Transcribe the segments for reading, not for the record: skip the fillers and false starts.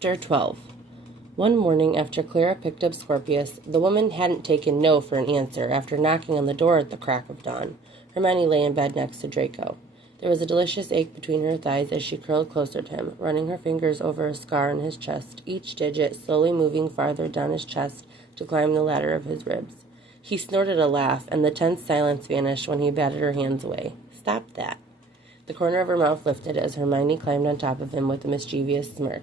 Chapter 12. One morning after Clara picked up Scorpius, the woman hadn't taken no for an answer after knocking on the door at the crack of dawn. Hermione lay in bed next to Draco. There was a delicious ache between her thighs as she curled closer to him, running her fingers over a scar on his chest, each digit slowly moving farther down his chest to climb the ladder of his ribs. He snorted a laugh, and the tense silence vanished when he batted her hands away. "Stop that." The corner of her mouth lifted as Hermione climbed on top of him with a mischievous smirk.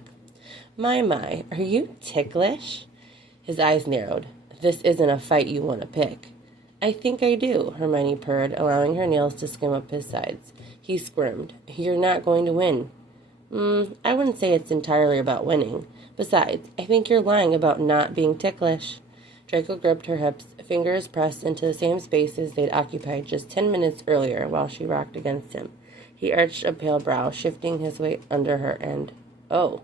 My, are you ticklish?" His eyes narrowed. "This isn't a fight you want to pick." "I think I do," Hermione purred, allowing her nails to skim up his sides. He squirmed. "You're not going to win." I wouldn't say it's entirely about winning. Besides, I think you're lying about not being ticklish." Draco gripped her hips, fingers pressed into the same spaces they'd occupied just 10 minutes earlier while she rocked against him. He arched a pale brow, shifting his weight under her, and, oh,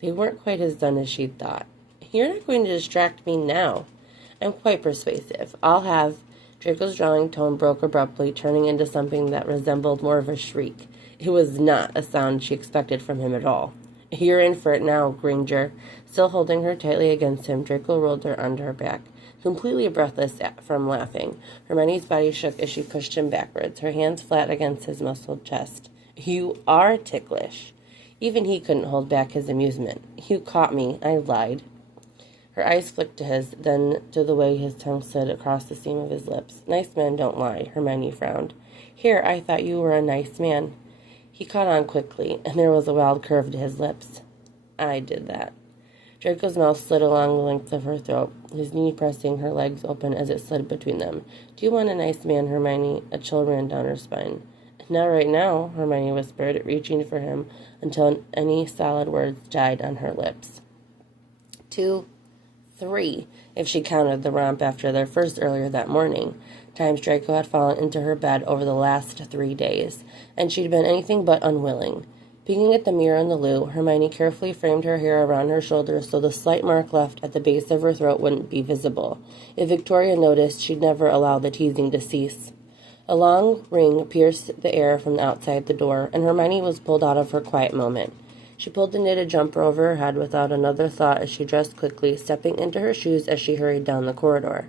they weren't quite as done as she'd thought. "You're not going to distract me now." "I'm quite persuasive. I'll have—" Draco's drawling tone broke abruptly, turning into something that resembled more of a shriek. It was not a sound she expected from him at all. "You're in for it now, Granger." Still holding her tightly against him, Draco rolled her onto her back, completely breathless from laughing. Hermione's body shook as she pushed him backwards, her hands flat against his muscled chest. "You are ticklish." Even he couldn't hold back his amusement. "You caught me. I lied." Her eyes flicked to his, then to the way his tongue slid across the seam of his lips. "Nice men don't lie," Hermione frowned. "Here, I thought you were a nice man." He caught on quickly, and there was a wild curve to his lips. "I did that." Draco's mouth slid along the length of her throat, his knee pressing her legs open as it slid between them. "Do you want a nice man, Hermione?" A chill ran down her spine. "Not right now," Hermione whispered, reaching for him until any solid words died on her lips. 2, 3, if she counted the romp after their first earlier that morning. Times Draco had fallen into her bed over the last 3 days, and she'd been anything but unwilling. Peeking at the mirror in the loo, Hermione carefully framed her hair around her shoulders so the slight mark left at the base of her throat wouldn't be visible. If Victoria noticed, she'd never allow the teasing to cease. A long ring pierced the air from outside the door, and Hermione was pulled out of her quiet moment. She pulled the knitted jumper over her head without another thought as she dressed quickly, stepping into her shoes as she hurried down the corridor.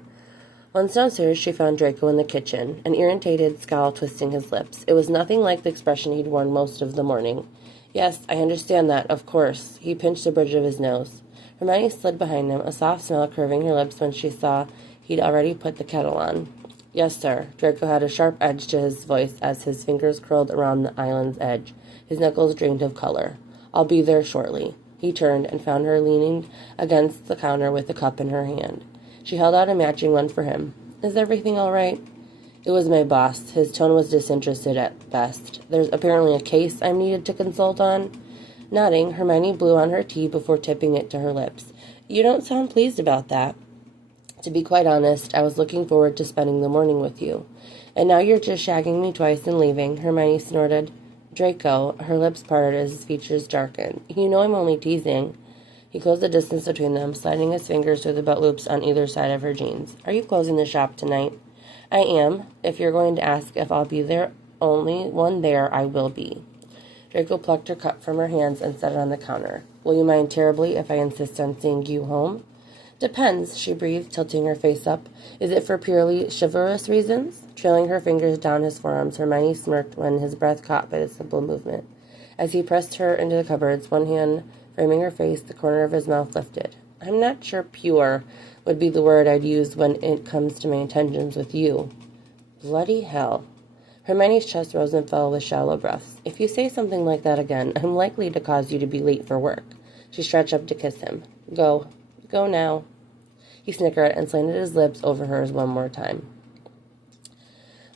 Once downstairs, she found Draco in the kitchen, an irritated scowl twisting his lips. It was nothing like the expression he'd worn most of the morning. "Yes, I understand that, of course." He pinched the bridge of his nose. Hermione slid behind him, a soft smile curving her lips when she saw he'd already put the kettle on. "Yes, sir." Draco had a sharp edge to his voice as his fingers curled around the island's edge. His knuckles drained of color. "I'll be there shortly." He turned and found her leaning against the counter with a cup in her hand. She held out a matching one for him. "Is everything all right?" "It was my boss." His tone was disinterested at best. "There's apparently a case I'm needed to consult on." Nodding, Hermione blew on her tea before tipping it to her lips. "You don't sound pleased about that." "To be quite honest, I was looking forward to spending the morning with you." "And now you're just shagging me twice and leaving," Hermione snorted. "Draco," her lips parted as his features darkened. "You know I'm only teasing." He closed the distance between them, sliding his fingers through the belt loops on either side of her jeans. "Are you closing the shop tonight?" "I am. If you're going to ask if I'll be there, only one there I will be." Draco plucked her cup from her hands and set it on the counter. "Will you mind terribly if I insist on seeing you home?" "Depends," she breathed, tilting her face up. "Is it for purely chivalrous reasons?" Trailing her fingers down his forearms, Hermione smirked when his breath caught by the simple movement. As he pressed her into the cupboards, one hand framing her face, the corner of his mouth lifted. "I'm not sure pure would be the word I'd use when it comes to my intentions with you." "Bloody hell." Hermione's chest rose and fell with shallow breaths. "If you say something like that again, I'm likely to cause you to be late for work." She stretched up to kiss him. "Go. Go now." He snickered and slanted his lips over hers one more time.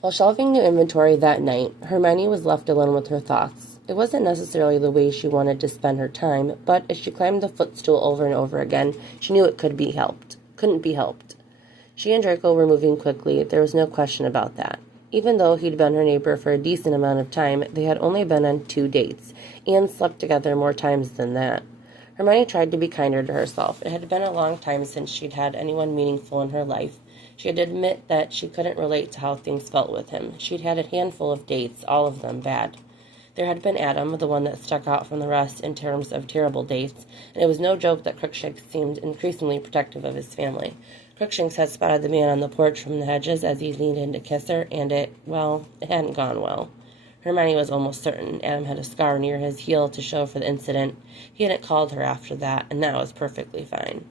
While shelving new inventory that night, Hermione was left alone with her thoughts. It wasn't necessarily the way she wanted to spend her time, but as she climbed the footstool over and over again, she knew it couldn't be helped. She and Draco were moving quickly, there was no question about that. Even though he'd been her neighbor for a decent amount of time, they had only been on 2 dates, and slept together more times than that. Hermione tried to be kinder to herself. It had been a long time since she'd had anyone meaningful in her life. She had to admit that she couldn't relate to how things felt with him. She'd had a handful of dates, all of them bad. There had been Adam, the one that stuck out from the rest in terms of terrible dates, and it was no joke that Crookshanks seemed increasingly protective of his family. Crookshanks had spotted the man on the porch from the hedges as he leaned in to kiss her, and it hadn't gone well. Hermione was almost certain Adam had a scar near his heel to show for the incident. He hadn't called her after that, and that was perfectly fine.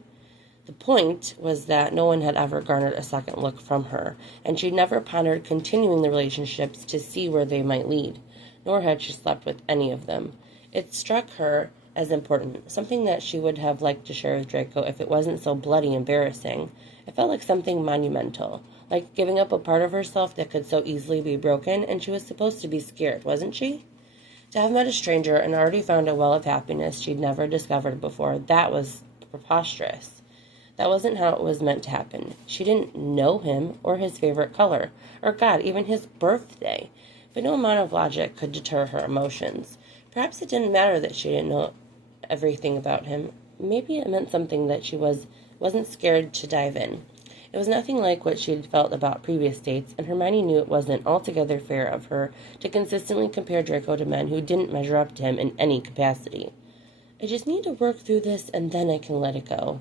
The point was that no one had ever garnered a second look from her, and she'd never pondered continuing the relationships to see where they might lead, nor had she slept with any of them. It struck her as important, something that she would have liked to share with Draco if it wasn't so bloody embarrassing. It felt like something monumental, like giving up a part of herself that could so easily be broken, and she was supposed to be scared, wasn't she? To have met a stranger and already found a well of happiness she'd never discovered before, that was preposterous. That wasn't how it was meant to happen. She didn't know him, or his favorite color, or God, even his birthday. But no amount of logic could deter her emotions. Perhaps it didn't matter that she didn't know everything about him. Maybe it meant something that she wasn't scared to dive in. It was nothing like what she'd felt about previous dates, and Hermione knew it wasn't altogether fair of her to consistently compare Draco to men who didn't measure up to him in any capacity. I just need to work through this, and then I can let it go.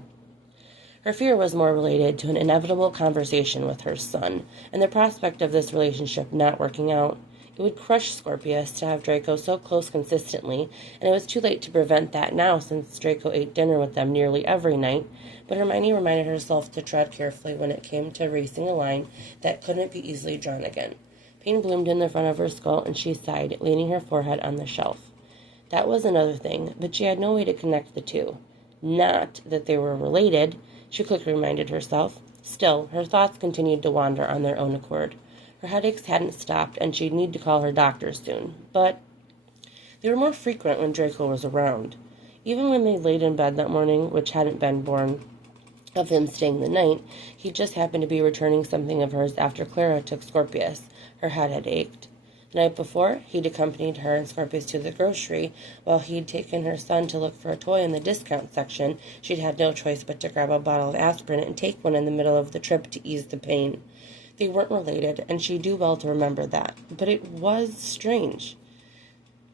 Her fear was more related to an inevitable conversation with her son, and the prospect of this relationship not working out. It would crush Scorpius to have Draco so close consistently, and it was too late to prevent that now since Draco ate dinner with them nearly every night, but Hermione reminded herself to tread carefully when it came to racing a line that couldn't be easily drawn again. Pain bloomed in the front of her skull, and she sighed, leaning her forehead on the shelf. That was another thing, but she had no way to connect the two. Not that they were related, she quickly reminded herself. Still, her thoughts continued to wander on their own accord. Her headaches hadn't stopped, and she'd need to call her doctor soon. But they were more frequent when Draco was around. Even when they laid in bed that morning, which hadn't been born of him staying the night, he just happened to be returning something of hers after Clara took Scorpius. Her head had ached. The night before, he'd accompanied her and Scorpius to the grocery. While he'd taken her son to look for a toy in the discount section, she'd had no choice but to grab a bottle of aspirin and take one in the middle of the trip to ease the pain. They weren't related, and she'd do well to remember that. But it was strange.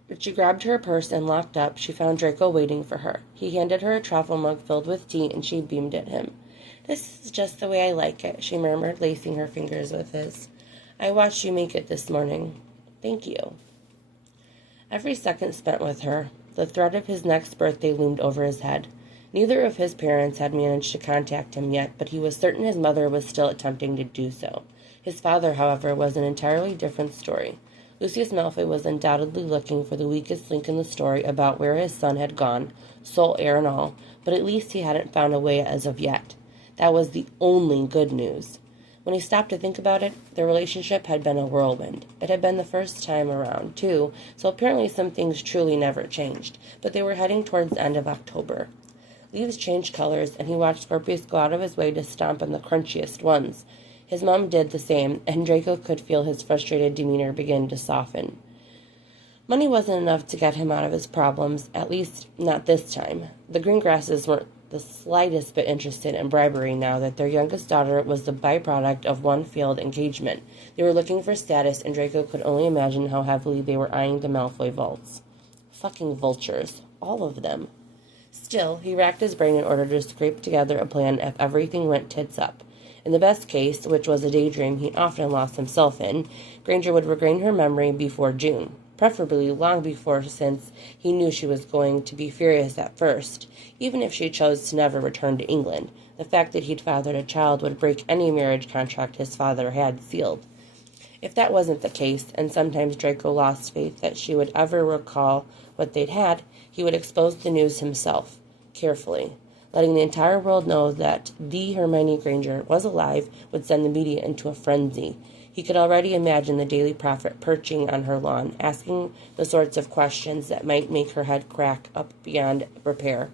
When she grabbed her purse and locked up, she found Draco waiting for her. He handed her a travel mug filled with tea, and she beamed at him. "This is just the way I like it," she murmured, lacing her fingers with his. "I watched you make it this morning." "Thank you." Every second spent with her, the threat of his next birthday loomed over his head. Neither of his parents had managed to contact him yet, but he was certain his mother was still attempting to do so. His father, however, was an entirely different story. Lucius Malfoy was undoubtedly looking for the weakest link in the story about where his son had gone, sole heir and all, but at least he hadn't found a way as of yet. That was the only good news. When he stopped to think about it, their relationship had been a whirlwind. It had been the first time around, too, so apparently some things truly never changed, but they were heading towards the end of October. Leaves changed colors, and he watched Scorpius go out of his way to stomp on the crunchiest ones. His mom did the same, and Draco could feel his frustrated demeanor begin to soften. Money wasn't enough to get him out of his problems, at least not this time. The Greengrasses weren't the slightest bit interested in bribery now that their youngest daughter was the byproduct of one failed engagement. They were looking for status, and Draco could only imagine how heavily they were eyeing the Malfoy vaults. Fucking vultures. All of them. Still, he racked his brain in order to scrape together a plan if everything went tits up. In the best case, which was a daydream he often lost himself in, Granger would regain her memory before June, preferably long before, since he knew she was going to be furious at first, even if she chose to never return to England. The fact that he'd fathered a child would break any marriage contract his father had sealed. If that wasn't the case, and sometimes Draco lost faith that she would ever recall what they'd had, he would expose the news himself, carefully. Letting the entire world know that the Hermione Granger was alive would send the media into a frenzy. He could already imagine the Daily Prophet perching on her lawn, asking the sorts of questions that might make her head crack up beyond repair.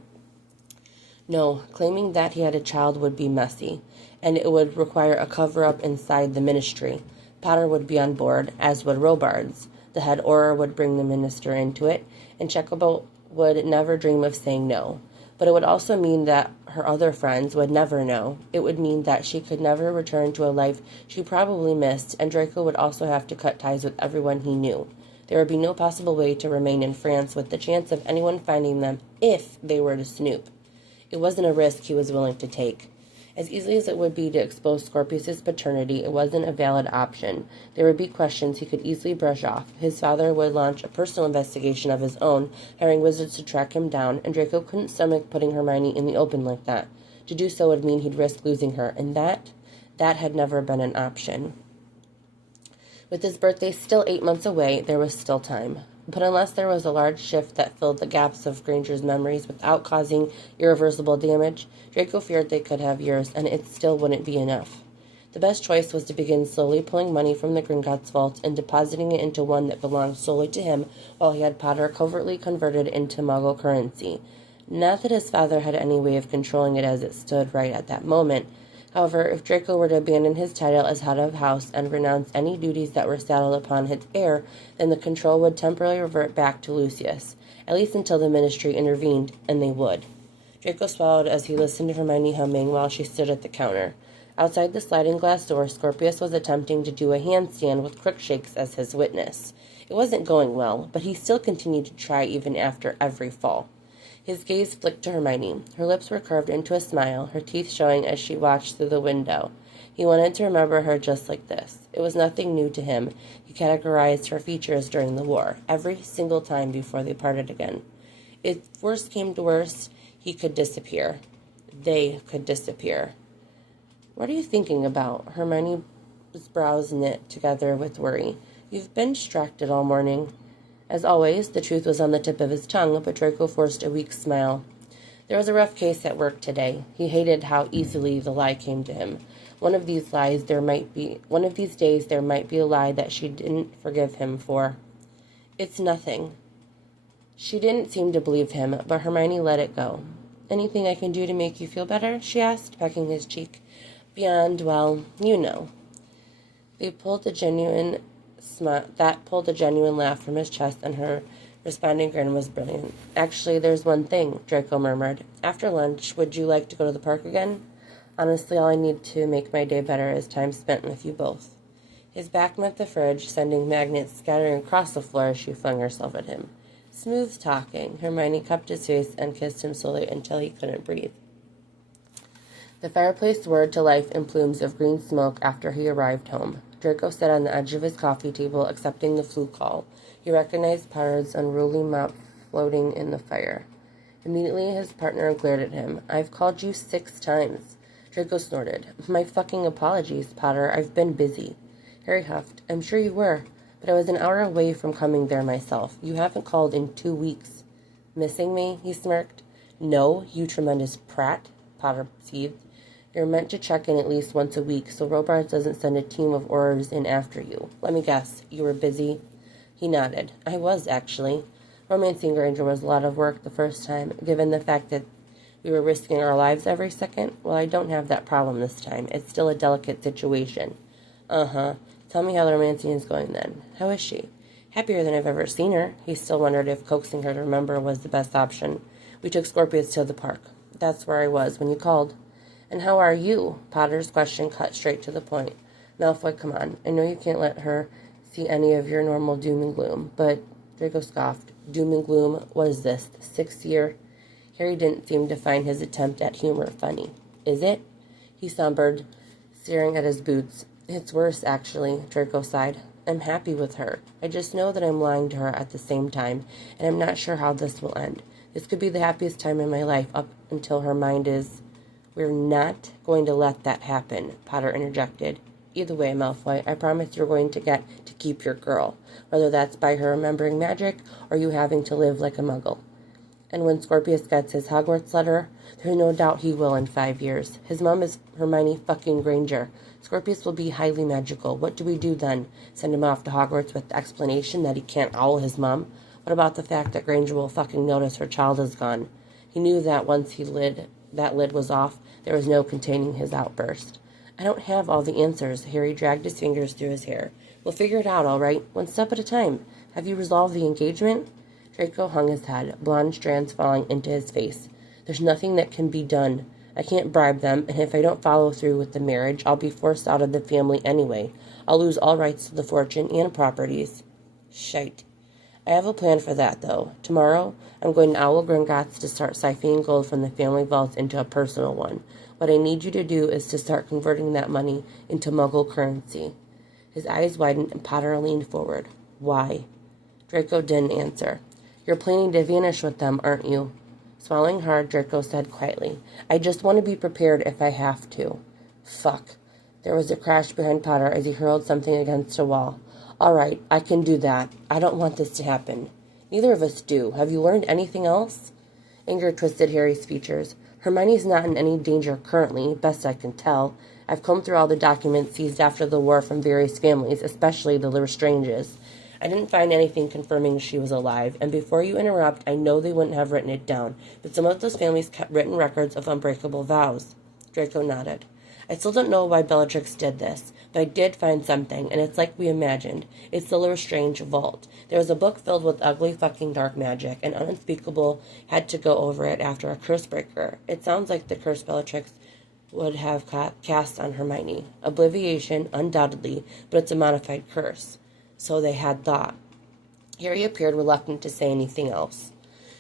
No, claiming that he had a child would be messy, and it would require a cover-up inside the ministry. Potter would be on board, as would Robards. The head Auror would bring the minister into it, and Chocobo would never dream of saying no. But it would also mean that her other friends would never know. It would mean that she could never return to a life she probably missed, and Draco would also have to cut ties with everyone he knew. There would be no possible way to remain in France with the chance of anyone finding them if they were to snoop. It wasn't a risk he was willing to take. As easily as it would be to expose Scorpius's paternity, it wasn't a valid option. There would be questions he could easily brush off. His father would launch a personal investigation of his own, hiring wizards to track him down, and Draco couldn't stomach putting Hermione in the open like that. To do so would mean he'd risk losing her, and that had never been an option. With his birthday still 8 months away, there was still time. But unless there was a large shift that filled the gaps of Granger's memories without causing irreversible damage, Draco feared they could have years, and it still wouldn't be enough. The best choice was to begin slowly pulling money from the Gringotts vault and depositing it into one that belonged solely to him, while he had Potter covertly converted into Muggle currency. Not that his father had any way of controlling it as it stood right at that moment. However, if Draco were to abandon his title as head of house and renounce any duties that were saddled upon his heir, then the control would temporarily revert back to Lucius, at least until the Ministry intervened, and they would. Draco swallowed as he listened to Hermione humming while she stood at the counter. Outside the sliding glass door, Scorpius was attempting to do a handstand with Crookshanks as his witness. It wasn't going well, but he still continued to try even after every fall. His gaze flicked to Hermione. Her lips were curved into a smile, her teeth showing as she watched through the window. He wanted to remember her just like this. It was nothing new to him. He categorized her features during the war, every single time before they parted again. If worst came to worst, he could disappear. They could disappear. What are you thinking about? Hermione's brows knit together with worry. You've been distracted all morning. As always, the truth was on the tip of his tongue, but Draco forced a weak smile. There was a rough case at work today. He hated how easily the lie came to him. One of these days there might be a lie that she didn't forgive him for. It's nothing. She didn't seem to believe him, but Hermione let it go. Anything I can do to make you feel better? She asked, pecking his cheek. Beyond, well, you know. That pulled a genuine laugh from his chest, and her responding grin was brilliant. Actually, there's one thing, Draco murmured. After lunch, would you like to go to the park again? Honestly, all I need to make my day better is time spent with you both. His back met the fridge, sending magnets scattering across the floor as she flung herself at him. Smooth talking. Hermione cupped his face and kissed him slowly until he couldn't breathe. The fireplace whirred to life in plumes of green smoke after he arrived home. Draco sat on the edge of his coffee table, accepting the flu call. He recognized Potter's unruly mop floating in the fire. Immediately, his partner glared at him. I've called you 6 times. Draco snorted. My fucking apologies, Potter. I've been busy. Harry huffed. I'm sure you were, but I was an hour away from coming there myself. You haven't called in 2 weeks. Missing me? He smirked. No, you tremendous prat, Potter seethed. You're meant to check in at least once a week, so Robards doesn't send a team of Aurors in after you. Let me guess, you were busy? He nodded. I was, actually. Romancing Granger was a lot of work the first time, given the fact that we were risking our lives every second. Well, I don't have that problem this time. It's still a delicate situation. Uh-huh. Tell me how the romancing is going then. How is she? Happier than I've ever seen her. He still wondered if coaxing her to remember was the best option. We took Scorpius to the park. That's where I was when you called. And how are you? Potter's question cut straight to the point. Malfoy, come on. I know you can't let her see any of your normal doom and gloom, but Draco scoffed. Doom and gloom? What is this, the 6th year? Harry didn't seem to find his attempt at humor funny. Is it? He sombered, staring at his boots. It's worse, actually, Draco sighed. I'm happy with her. I just know that I'm lying to her at the same time, and I'm not sure how this will end. This could be the happiest time in my life up until her mind is... We're not going to let that happen, Potter interjected. Either way, Malfoy, I promise you're going to get to keep your girl, whether that's by her remembering magic or you having to live like a muggle. And when Scorpius gets his Hogwarts letter, there's no doubt he will in 5 years. His mom is Hermione fucking Granger. Scorpius will be highly magical. What do we do then? Send him off to Hogwarts with the explanation that he can't owl his mom? What about the fact that Granger will fucking notice her child is gone? He knew that once that lid was off, there was no containing his outburst. I don't have all the answers. Harry dragged his fingers through his hair. We'll figure it out, all right? One step at a time. Have you resolved the engagement? Draco hung his head, blonde strands falling into his face. There's nothing that can be done. I can't bribe them, and if I don't follow through with the marriage, I'll be forced out of the family anyway. I'll lose all rights to the fortune and properties. Shite. I have a plan for that, though. Tomorrow, I'm going to Owl Gringotts to start siphoning gold from the family vaults into a personal one. What I need you to do is to start converting that money into Muggle currency. His eyes widened and Potter leaned forward. Why? Draco didn't answer. You're planning to vanish with them, aren't you? Swallowing hard, Draco said quietly, I just want to be prepared if I have to. Fuck. There was a crash behind Potter as he hurled something against a wall. All right, I can do that. I don't want this to happen. Neither of us do. Have you learned anything else? Anger twisted Harry's features. Hermione's not in any danger currently, best I can tell. I've combed through all the documents seized after the war from various families, especially the Lestranges. I didn't find anything confirming she was alive, and before you interrupt, I know they wouldn't have written it down, but some of those families kept written records of unbreakable vows. Draco nodded. I still don't know why Bellatrix did this, but I did find something, and it's like we imagined. It's the Lestrange Vault. There was a book filled with ugly fucking dark magic, and Unspeakable had to go over it after a curse breaker. It sounds like the curse Bellatrix would have cast on Hermione. Obliviation, undoubtedly, but it's a modified curse. So they had thought. Harry appeared reluctant to say anything else.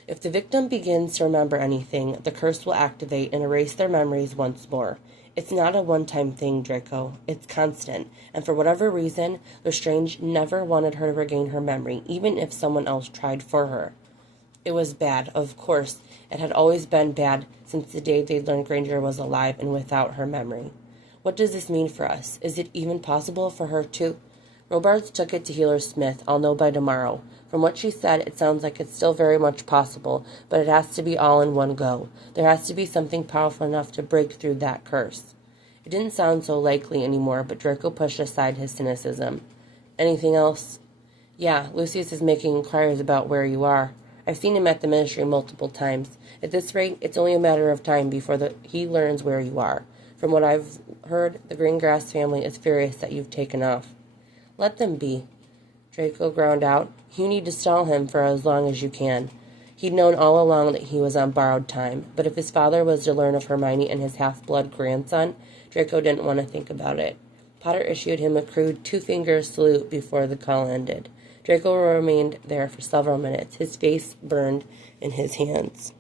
If the victim begins to remember anything, the curse will activate and erase their memories once more. It's not a one-time thing, Draco. It's constant, and for whatever reason, Lestrange never wanted her to regain her memory, even if someone else tried for her. It was bad, of course. It had always been bad since the day they learned Granger was alive and without her memory. What does this mean for us? Is it even possible for her to... Robards took it to Healer Smith. I'll know by tomorrow. From what she said, it sounds like it's still very much possible, but it has to be all in one go. There has to be something powerful enough to break through that curse. It didn't sound so likely anymore, but Draco pushed aside his cynicism. Anything else? Yeah, Lucius is making inquiries about where you are. I've seen him at the Ministry multiple times. At this rate, it's only a matter of time before he learns where you are. From what I've heard, the Greengrass family is furious that you've taken off. Let them be. Draco ground out. You need to stall him for as long as you can. He'd known all along that he was on borrowed time, but if his father was to learn of Hermione and his half-blood grandson, Draco didn't want to think about it. Potter issued him a crude two-finger salute before the call ended. Draco remained there for several minutes, his face burned in his hands.